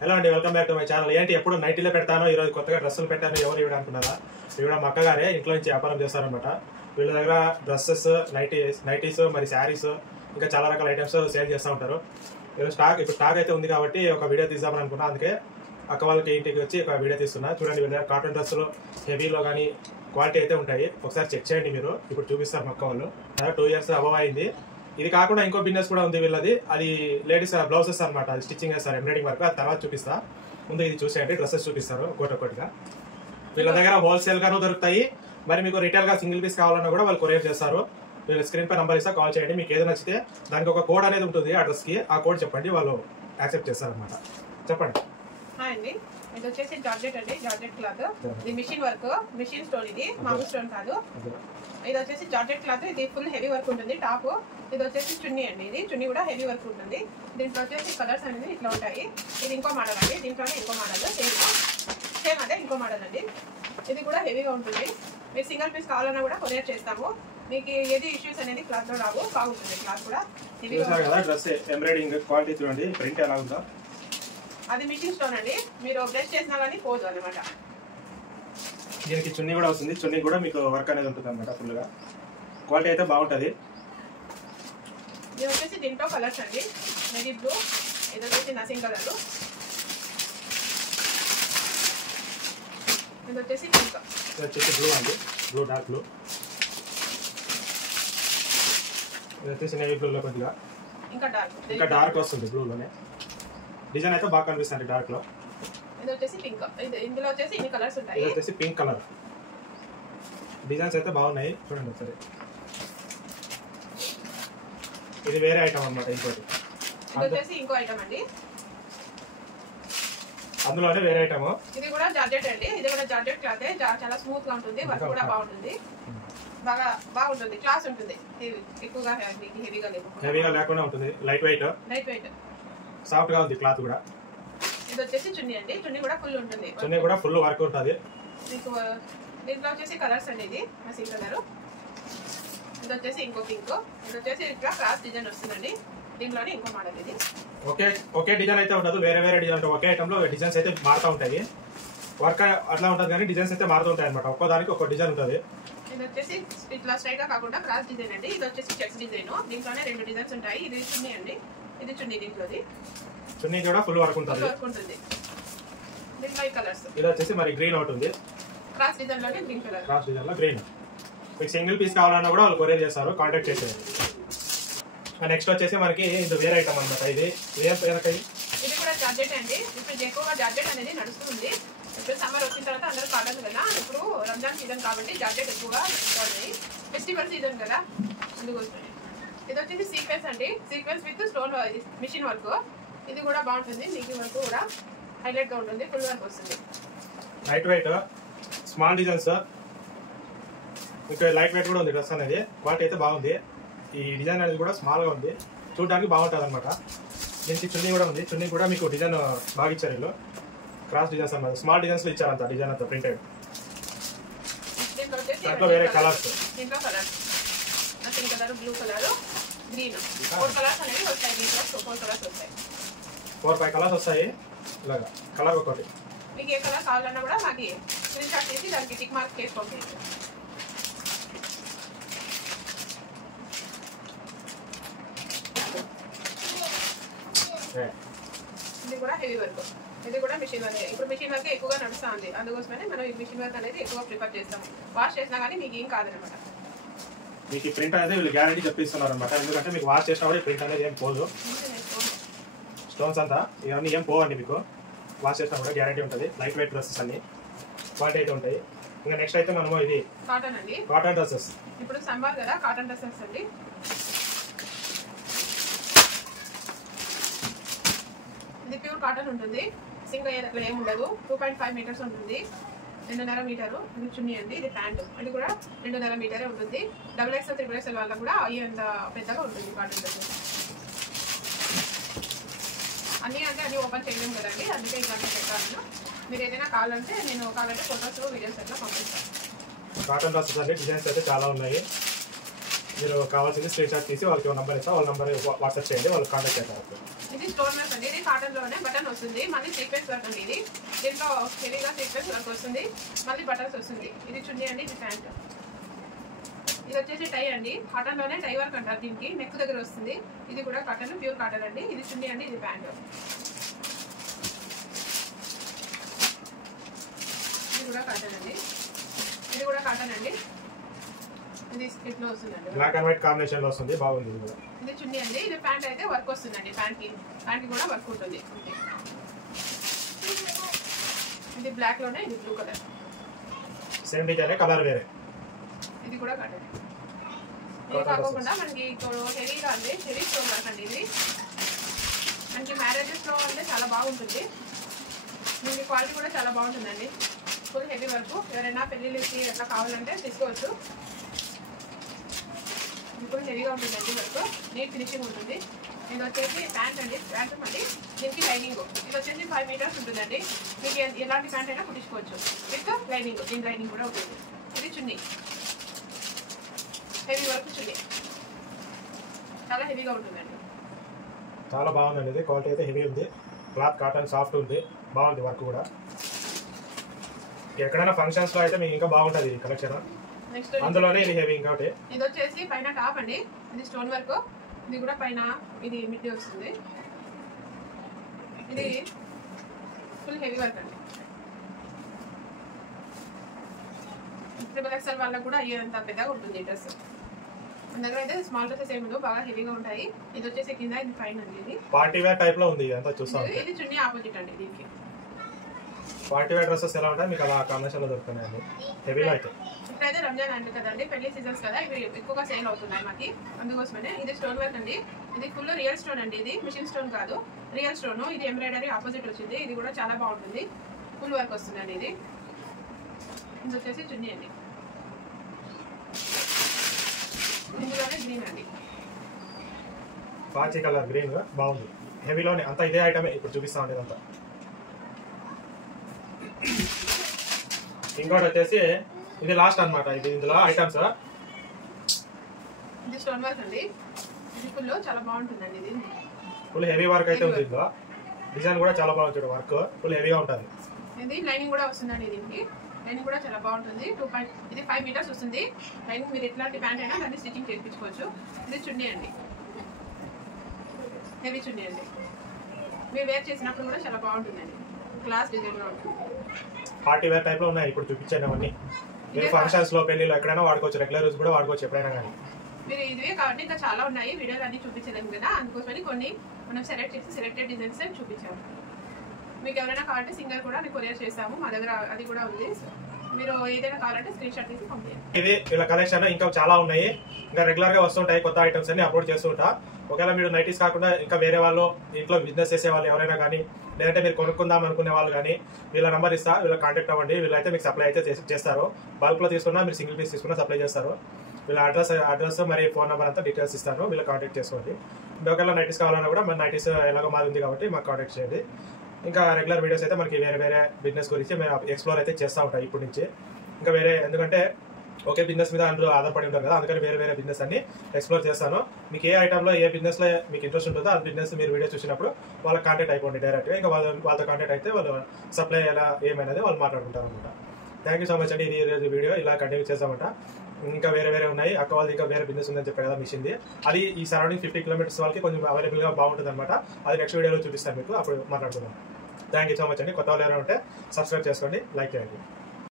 Hello అండి, welcome back to my channel. ఏంటి ఎప్పుడు నైటీలో పెడతాను, ఈరోజు కొత్తగా డ్రెస్సులు పెట్టాను. ఎవరు ఇవ్వడం అనుకున్నారా? ఇవ్వడం మా అక్కగారే ఇంట్లో నుంచి వ్యాపారం చేస్తారనమాట. వీళ్ళ దగ్గర డ్రెస్సెస్, నైటీస్, మరి శారీస్, ఇంకా చాలా రకాల ఐటమ్స్ సేల్ చేస్తూ ఉంటారు. ఇప్పుడు స్టాక్ అయితే ఉంది కాబట్టి ఒక వీడియో తీద్దామని అనుకున్నా. అందుకే అక్క వాళ్ళకి ఇంటికి వచ్చి ఒక వీడియో తీస్తున్నా. చూడండి, వీళ్ళ దగ్గర కాటన్ డ్రెస్సులు హెవీలో కానీ క్వాలిటీ అయితే ఉంటాయి. ఒకసారి చెక్ చేయండి మీరు. ఇప్పుడు చూపిస్తారు మా అక్క వాళ్ళు. 2 years అబవ్ అయింది. ఇది కాకుండా ఇంకో బిజినెస్ కూడా ఉంది వీళ్ళది. అది లేడీస్ బ్లౌజెస్ అనమాట. అది స్టిచ్చింగ్ చేస్తారు, ఎంబ్రాయిడింగ్ వర్క్. అది తర్వాత చూపిస్తా. ముందు ఇది చూసేయండి, డ్రెస్సెస్ చూపిస్తారు ఒకటిగా. వీళ్ళ దగ్గర హోల్సేల్ గాను దొరుకుతాయి. మరి మీకు రిటైల్ గా సింగిల్ పీస్ కావాలన్నా కూడా వాళ్ళు కొరియర్ చేస్తారు. వీళ్ళ స్క్రీన్ పై నంబర్ ఇస్తా, కాల్ చేయండి. మీకు ఏదో నచ్చితే దానికి ఒక కోడ్ అనేది ఉంటుంది అడ్రస్ కి. ఆ కోడ్ చెప్పండి, వాళ్ళు యాక్సెప్ట్ చేస్తారు అనమాట. చెప్పండి. హాయ్ అండి, ఇది వచ్చేసి జార్జెట్ అండి. Georgette cloth. ఇది మిషన్ వర్క్, మిషన్ స్టోన్. ఇది మామూలు స్టోన్ కాదు. ఇది వచ్చేసి జార్జెట్ క్లాత్. ఇది ఫుల్ హెవీ వర్క్ ఉంటుంది టాప్. ఇది వచ్చేసి చున్నీ అండి. ఇది చున్నీ కూడా హెవీ వర్క్ ఉంటుంది. దీంట్లో వచ్చేసి కలర్స్ అనేది ఇట్లా ఉంటాయి. ఇది ఇంకో మోడల్ అండి. దీంట్లోనే ఇంకో మోడల్ సేమ్ అదే ఇంకో మోడల్ అండి. ఇది కూడా హెవీగా ఉంటుంది. మీరు సింగిల్ పీస్ కావాలన్నా కూడా కొరియర్ చేస్తాము. మీకు ఏది ఇష్యూస్ అనేది క్లాత్ లో రావు. బాగుంటుంది క్లాత్ కూడా. డ్రెస్ ఎంబ్రాయిడింగ్ క్వాలిటీ చూడండి, ప్రింట్ ఎలా ఉందో. అది మిషన్ స్టోన్ అండి. మీరు బ్రష్ చేసినా కానీ పోదు అనమాట. దీనికి చున్నీ కూడా వస్తుంది. చున్నీ కూడా మీకు వర్క్ అనేది ఉంటుంది అనమాట. ఫుల్ గా క్వాలిటీ అయితే బాగుంటుంది. ఇది వచ్చేసి దీంట్లో కలర్స్ అండి. నెవీ బ్లూ, ఇది వచ్చేసి నసింగ్ కలర్, ఇది వచ్చేసి పింక్, ఇది వచ్చేసి బ్లూ అండి. Blue, dark blue. ఇది వచ్చేసి నేవీ బ్లూలో కొద్దిగా ఇంకా డార్క్ వస్తుంది బ్లూలోనే. డిజైన్ అయితే బాగా కనిపిస్తుంది డార్క్ లో. ఇది వచ్చేసి పింక్. ఇందులో వచ్చేసి ఇన్ని కలర్స్ ఉంటాయి. ఇది వచ్చేసి పింక్ కలర్. డిజైన్స్ అయితే బాగున్నాయి, చూడండి ఒకసారి. ఇది వేరే ఐటమ్ అన్నమాట. ఇంకోటి ఇది వచ్చేసి ఇంకో ఐటమ్ అండి. అందులోనే వేరే ఐటమ్. ఇది కూడా జార్జెట్ అండి. ఇది కూడా జార్జెట్ క్లాత్. చాలా స్మూత్ గా ఉంటుంది. వర్క్ కూడా బాగుంటుంది. బాగుంటుంది. క్లాస్ ఉంటుంది. ఎక్కువగా హెవీగా లేకుండా ఉంటుంది. లైట్ వెయిట్ సాఫ్ట్ గా ఉంది క్లాత్ కూడా. ఇది వచ్చేసి చున్నీ అండి. చున్నీ కూడా ఫుల్ ఉంటుంది. చున్నీ కూడా ఫుల్ వర్క్ ఉంటుంది. మీకు దీంట్లో వచ్చేసి కలర్స్ అండి. ఇది మసీన్ కలర్. ఇది వచ్చేసి ఇంకో పింక్. ఇది వచ్చేసి ఇట్లా క్రాస్ డిజైన్ వస్తుందండి. దీంట్లోనే ఇంకో మోడల్. ఇది ఒకే డిజైన్ అయితే ఉండదు. వేరే డిజైన్ ఉంటాయి. ఒకే ఐటమ్ లో డిజైన్స్ అయితే మారుతూ ఉంటాయి. వర్క్ అట్లా ఉంటుంది కానీ డిజైన్స్ అయితే మారుతూ ఉంటాయి అనమాట. ఒక్కో దానికి ఒక డిజైన్ ఉంటుంది. ఇది వచ్చేసి ఇట్లా స్ట్రైట్ గా కాకుండా క్రాస్ డిజైన్ అండి. ఇది వచ్చేసి చెక్స్ డిజైన్. దీంట్లోనే 2 డిజైన్స్ ఉంటాయి. ఇది చున్నీ అండి. ఇది చున్నీ. దీంట్లోది చున్నీ కూడా ఫుల్ వర్క్ ఉంటుంది. దీంట్లో ఈ కలర్స్. ఇది వచ్చేసి మరి గ్రీన్ ఒకటి ఉంది. క్రాస్ డిజైన్ లోనే గ్రీన్ కలర్. క్రాస్ డిజైన్ లో గ్రీన్. మీకు సింగిల్ పీస్ కావాలన్నా కూడా వాళ్ళు కొరియర్ చేస్తారు. కాంటాక్ట్ చేసేది. నెక్స్ట్ వచ్చేసి మనకి ఇది వేరే ఐటమ్ అనమాట. ఇది కూడా జార్జెట్ అండి. ఇప్పుడు ఎక్కువగా జార్జెట్ అనేది నడుస్తుంది. ఇప్పుడు సమ్మర్ వచ్చిన తర్వాత అందరూ కాటన్ కదా. ఇప్పుడు రంజాన్ సీజన్ కాబట్టి జార్జెట్ ఎక్కువగా ఉన్నాయి. ఫెస్టివల్ సీజన్ కదా, అందుకోసం. ఇది వచ్చేసి సీక్వెన్స్ అండి. Sequence with stone machine work. ఇది కూడా బాగుంటుంది. మీకు వర్క్ కూడా హైలైట్ గా ఉంటుంది. ఫుల్ వర్క్ వస్తుంది. Light weight small designs. మీకు లైట్ వెయిట్ కూడా ఉంది డ్రెస్ అనేది. క్వాలిటీ అయితే బాగుంది. ఈ డిజైన్ అనేది కూడా స్మాల్ గా ఉంది. చూడడానికి బాగుంటుంది అనమాట. దీనికి చున్నీ కూడా ఉంది. చున్నీ కూడా మీకు డిజైన్ బాగా ఇచ్చారు. వీళ్ళు క్రాస్ డిజైన్స్ అన్నమాట. స్మాల్ డిజైన్స్ లో ఇచ్చారంట డిజైన్ అంతా ప్రింటెడ్. దాంట్లో వేరే కలర్స్. దీంట్లో కలర్స్ నసింగ్ colour, blue colour, green. 4 colours అనేవి వస్తాయి. దీంట్లో 4 కలర్స్ వస్తాయి. 4-5 కలర్స్ వస్తాయి. ఇలాగా కలర్ ఒకటి. మీకు ఏ కలర్ కావాలన్నా కూడా మాకు స్క్రీన్ షాట్ చేసి దానికి టిక్ మార్క్ చేసి పంపించండి. ఇది కూడా హెవీ వర్క్. ఇది కూడా మిషన్ వర్క్. ఇప్పుడు మిషన్ వర్క్ ఎక్కువగా నడుస్తూ ఉంది. అందుకోసమే మనం ఈ మిషన్ వర్క్ అనేది ఎక్కువ ప్రిఫర్ చేస్తాము. వాష్ చేసినా కానీ మీకు ఏం కాదనమాట. మీకు ప్రింట్ అనేది వీళ్ళు గ్యారంటీ చెప్పిస్తున్నారు అనమాట. ఎందుకంటే మీకు వాష్ చేసినా కూడా ప్రింట్ అనేది ఏం పోదు. స్టోన్స్ అంతా ఇవన్నీ ఏం పోవండి. మీకు వాష్ చేసినా కూడా గ్యారంటీ ఉంటుంది. లైట్ వెయిట్ డ్రెస్సెస్ అన్ని క్వాలిటీ అయితే ఉంటాయి. ఇంకా నెక్స్ట్ అయితే మనము ఇది కాటన్ అండి. Cotton dresses. ఇప్పుడు సమ్మర్ కదా, కాటన్ డ్రెస్సెస్ అండి. ఇది ప్యూర్ కాటన్ ఉంటుంది. సింగిల్ అట్లా ఏమి ఉండదు. 2.5 మీటర్స్ ఉంటుంది. 2.5 మీటరు. ఇది చున్నీ అండి. ఇది ప్యాంటు. అది కూడా 2.5 మీటరే ఉంటుంది. XXL, XXL వాళ్ళకి కూడా అంత పెద్దగా ఉంటుంది కాటన్ డ్రెస్సెస్. అన్నీ ఓపెన్ చేయలేము కదండి. అందుకే ఇట్లాంటి పెట్టాను. మీరు ఏదైనా కావాలంటే ఫొటోస్, వీడియోస్ అట్లా పంపిస్తాను. కాటన్ డ్రెస్సెస్ అండి. డిజైన్స్ అయితే చాలా ఉన్నాయి. మీరు కావాల్సింది స్క్రీన్ షాట్ తీసి వాళ్ళకి నంబర్ ఇస్తా, వాళ్ళ నంబర్ వాట్సాప్ చేయండి, వాళ్ళు కాంటాక్ట్ చేస్తారు. ఇది స్టోన్ వర్క్ అండి, ఇది కాటన్ లోనే బటన్ వస్తుంది, మళ్ళీ సీక్వెన్స్ వర్క్ అండి. ఇది దీంట్లో హెవీగా సీక్వెన్స్ వర్క్ వస్తుంది, మళ్ళీ బటన్స్ వస్తుంది. ఇది చున్నీ అండి, ఇది ప్యాంట్. ఇది వచ్చేసి టై అండి, కాటన్ లోనే టై వర్క్ అంటారు దీనికి, నెక్ దగ్గర వస్తుంది. ఇది కూడా కాటన్, ప్యూర్ కాటన్ అండి. ఇది చున్నీ అండి, ఇది ప్యాంట్. ఇది కూడా కాటన్ అండి, ఇది కూడా కాటన్ అండి. ఇది స్కిట్ లో వస్తుందండి, బ్లాక్ అండ్ వైట్ కాంబినేషన్ లో వస్తుంది, బాగుంది. ఇది కూడా ఇది చున్నీ అండి. ఇది ప్యాంట్ అయితే వర్క్ వస్తుందండి, ప్యాంట్ కి కూడా వర్క్ ఉంటుంది. ఇది బ్లాక్ లోనే, ఇది blue colour, same design, colour వేరే. ఇది కూడా కాటన్. ఇది కాకుండా మనకి హెవీగా అండి, హెవీ స్టోన్ వర్క్ అండి. ఇది మనకి మ్యారేజెస్ లో అంటే చాలా బాగుంటుంది, మనకి క్వాలిటీ కూడా చాలా బాగుంటుందండి. ఫుల్ హెవీ వర్క్, ఎవరైనా పెళ్ళిళ్ళకి ఎట్లా కావాలంటే తీసుకోవచ్చు. ఫుల్ హెవీగా ఉంటుందండి వర్క్, నీట్ ఫినిషింగ్ ఉంటుంది. ఇది వచ్చేసి ప్యాంట్ అండి, ప్యాంట్ మళ్ళీ దీనికి లైనింగ్. ఇది వచ్చేసి 5 మీటర్స్ ఉంటుందండి, మీకు ఎలాంటి ప్యాంట్ అయినా కుట్టించుకోవచ్చు విత్ లైనింగ్. దీని లైనింగ్ కూడా ఉంటుంది. ఇది చున్నీ, హెవీ వర్క్ చున్నీ, చాలా హెవీగా ఉంటుందండి. చాలా బాగుందండి, ఇది క్వాలిటీ అయితే హెవీ ఉంది, క్లాత్ కాటన్ సాఫ్ట్ ఉంది, బాగుంది వర్క్ కూడా. ఎక్కడైనా ఫంక్షన్స్ లో అయితే మీకు ఇంకా బాగుంటుంది ఈ కలెక్షన్. నెక్స్ట్ అందులోనే ఇది హెవీ ఇంకోటి. ఇది వచ్చేసి పైన టాప్ అండి, ఇది స్టోన్ వర్క్. ఇది కూడా పైన ఇది మిడ్డీ వస్తుంది. ఇది ఫుల్ హెవీ వర్క్ అండి. XXL వాళ్ళకు కూడా అయ్యేంత పెద్దగా ఉంటుంది డ్రెస్. మన దగ్గర అయితే స్మాల్ డ్రెస్సెస్ ఏమి ఉండవు, బాగా హెవీగా ఉంటాయి. ఇది వచ్చేసి కింద, ఇది పైన అండి. ఇది పార్టీ వేర్ టైప్ లో ఉంది, అంతా చూస్తాం. ఇది చున్నీ ఆపోజిట్ అండి దీనికి. పార్టీ వేర్ డ్రెస్సెస్ ఎలా ఉంటాయి మీకు అలా కాంబినేషన్ లో దొరుకుతున్నాయండి, హెవీలో అయితే. ఇప్పుడైతే రంజాన్ అంటే కదండి, పెళ్లి సీజన్స్ కదా, ఇవి ఎక్కువగా సేల్ అవుతున్నాయి మాకి, అందుకోసమనే. ఇది స్టోన్ వర్క్ అండి, ఇది ఫుల్ రియల్ స్టోన్ అండి. ఇది మిషన్ స్టోన్ కాదు, రియల్ స్టోన్. ఇది ఎంబ్రాయిడరీ ఆపోజిట్ వచ్చింది. ఇది కూడా చాలా బాగుంటుంది, ఫుల్ వర్క్ వస్తుందండి. ఇది ఇది వచ్చేసి చున్నీ అండి, ఇందులోనే గ్రీన్ అండి, పాచి కలర్ గ్రీన్ బాగుంది, హెవీలోనే. అంతా ఇదే ఐటమే ఇప్పుడు చూపిస్తా ఉండేది అంతా. ఇంకోటి వచ్చేసి ఇది లాస్ట్ అన్నమాట, ఇది ఇందులో ఐటమ్స్. ఇది స్టోన్ వర్క్ అండి, ఇది ఫుల్ చాలా బాగుంటుందండి. ఇది ఫుల్ హెవీ వర్క్ అయితే ఉంది ఇందులో, డిజైన్ కూడా చాలా బాగుంటుంది, వర్క్ ఫుల్ హెవీగా ఉంటుంది. ఇది లైనింగ్ కూడా వస్తుందండి, దీనికి లైనింగ్ కూడా చాలా బాగుంటుంది. ఇది 5 మీటర్స్ వస్తుంది లైనింగ్. మీరు ఎట్లాంటి ప్యాంట్ అయినా దాన్ని స్టిచ్చింగ్ చేయించుకోవచ్చు. ఇది చున్నీ అండి, హెవీ చున్నీ అండి. మీరు వేర్ చేసినప్పుడు కూడా చాలా బాగుంటుందండి, క్లాస్ డిజైన్ కూడా ఉంటుంది. పార్టీ వేర్ టైప్ లో ఉన్నాయి ఇప్పుడు చూపించాను అవన్నీ. మీరు ఫంక్షన్స్ లో, పెళ్లిలో ఎక్కడైనా వాడుకోవచ్చు, రెగ్యులర్ యూస్ కూడా వాడుకోవచ్చు ఎప్పుడైనా కానీ. మీరు ఇవే కాబట్టి ఇంకా చాలా ఉన్నాయి, వీడియోలు అన్ని చూపించలేము కదా, అందుకోసమని కొన్ని మనం సెలెక్ట్ చేసి సెలెక్టెడ్ డిజైన్స్ చూపించాము. మీకు ఎవరైనా కావాలంటే సింగర్ కూడా కొరియర్ చేస్తాము, మా దగ్గర అది కూడా ఉంది. మీరు ఏదైనా కావాలంటే స్క్రీన్ షాట్ తీసి పంపించండి. ఇది ఇలా కలెక్షన్ ఇంకా చాలా ఉన్నాయి, ఇంకా రెగ్యులర్ గా వస్తుంటాయి కొత్త ఐటమ్స్ అన్ని అప్లోడ్ చేస్తుంటా. ఒకవేళ మీరు నైటీస్ కాకుండా ఇంకా వేరే వాళ్ళు ఇంట్లో బిజినెస్ చేసే వాళ్ళు ఎవరైనా కానీ, లేదంటే మీరు కొనుక్కుందాం అనుకునే వాళ్ళు కానీ, వీళ్ళ నెంబర్ ఇస్తా, వీళ్ళ కాంటాక్ట్ అవ్వండి. వీళ్ళైతే మీకు సప్లై అయితే చేస్తారు. బల్క్ లో తీసుకున్నా, మీరు సింగిల్ పీస్ తీసుకున్నా సప్లై చేస్తారు. వీళ్ళ అడ్రస్ మరి ఫోన్ నెంబర్ అంతా డీటెయిల్స్ ఇస్తాను, వీళ్ళ కాంటాక్ట్ చేసుకోండి. ఒకవేళ నైటీస్ కావాలన్నా కూడా మన నైటీస్ ఎలాగో మాది ఉంది కాబట్టి మాకు కాంటాక్ట్ చేయండి. ఇంకా రెగ్యులర్ వీడియోస్ అయితే మనకి వేరే వేరే బిజినెస్ గురించి మేము ఎక్స్ప్లోర్ అయితే చేస్తూ ఉంటాం ఇప్పటి నుంచి. ఇంకా వేరే, ఎందుకంటే ఒకే బిజినెస్ మీద అందరూ ఆధారపడి ఉంటారు కదా, అందుకని వేరే వేరే బిజినెస్ అన్ని ఎక్స్ప్లోర్ చేస్తాను. మీకు ఏ ఐటమ్లో ఏ బిజినెస్ లో మీకు ఇంట్రెస్ట్ ఉంటుందో ఆ బిజినెస్ మీరు వీడియో చూసినప్పుడు వాళ్ళకి కాంటాక్ట్ అయిపోండి డైరెక్ట్గా. ఇంకా వాళ్ళతో కాంటాక్ట్ అయితే వాళ్ళు సప్లై ఎలా ఏమైనది వాళ్ళు మాట్లాడుకుంటారు అనమాట. థ్యాంక్ యూ సో మచ్ అండి. ఇది ఈరోజు వీడియో ఇలా కంటిన్యూ చేస్తామంట. ఇంకా వేరే వేరే ఉన్నాయి, అక్క వాళ్ళది ఇంకా వేరే బిజినెస్ ఉందని చెప్పారు కదా మిషన్ది, అది ఈ సరౌండింగ్ 50 కిలోమీటర్స్ వాళ్ళకి కొంచెం అవైలబుల్గా బాగుంటుంది అనమాట. అది నెక్స్ట్ వీడియోలో చూపిస్తాను మీకు, అప్పుడు మాట్లాడుకుందాం. థ్యాంక్ యూ సో మచ్ అండి. కొత్త వాళ్ళు ఎవరైనా ఉంటే సబ్స్క్రైబ్ చేసుకోండి, లైక్ చేయండి.